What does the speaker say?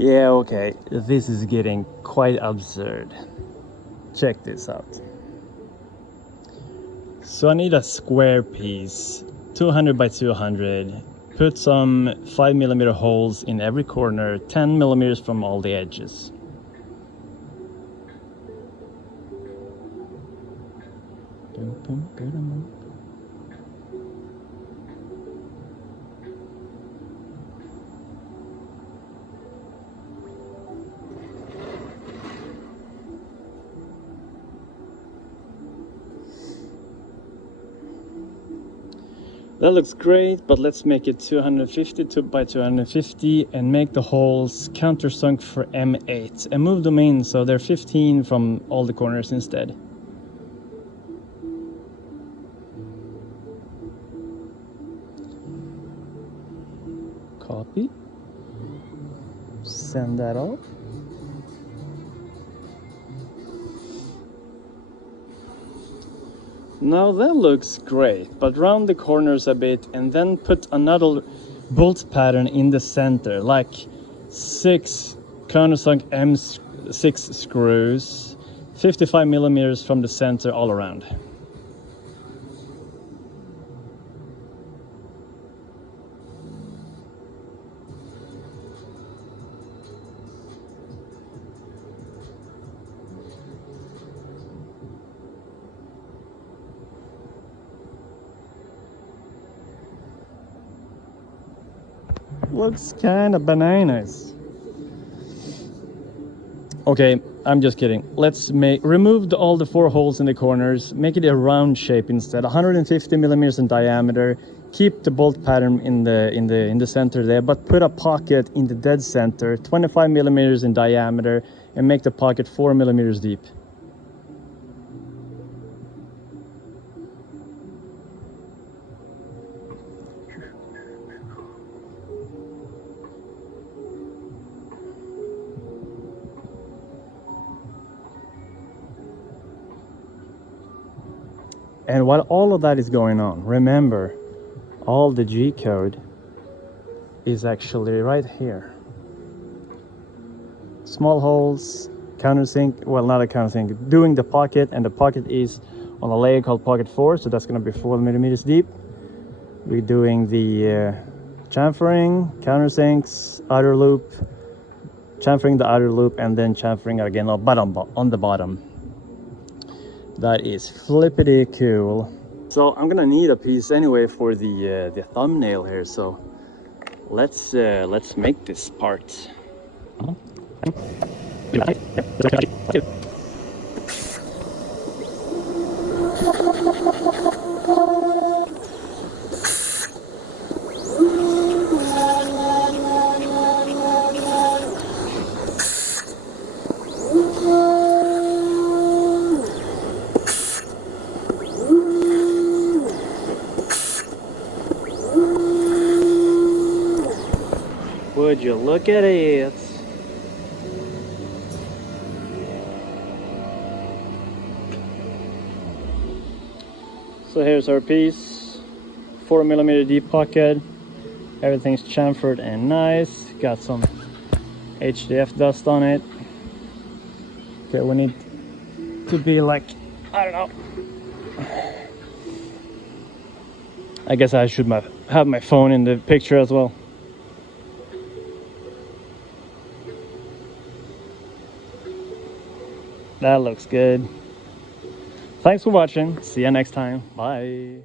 Yeah, okay, this is getting quite absurd. Check this out. So I need a square piece, 200 by 200. Put some 5mm holes in every corner, 10mm from all the edges. That looks great, but let's make it 250 by 250 and make the holes countersunk for M8 and move them in so they're 15 from all the corners instead. Copy. Send that off. Now that looks great, but round the corners a bit and then put another bolt pattern in the center, like 6 countersunk M6 screws, 55mm from the center all around. Looks kind of bananas. Okay, I'm just kidding. Let's remove all the 4 holes in the corners, make it a round shape instead, 150mm in diameter. Keep the bolt pattern in the center there, but put a pocket in the dead center, 25mm in diameter, and make the pocket 4mm deep. And while all of that is going on, remember, all the G code is actually right here. Small holes, countersink, well, not a countersink, doing the pocket, and the pocket is on a layer called pocket 4, so that's going to be 4mm deep. We're doing the chamfering, countersinks, outer loop, chamfering the outer loop, and then chamfering again on the bottom. That is flippity cool. So I'm gonna need a piece anyway for the thumbnail here. So let's make this part. Would you look at it? So here's our piece, 4mm deep pocket. Everything's chamfered and nice. Got some HDF dust on it. Okay, we need to be like, I don't know. I guess I should have my phone in the picture as well. That looks good. Thanks for watching. See you next time. Bye.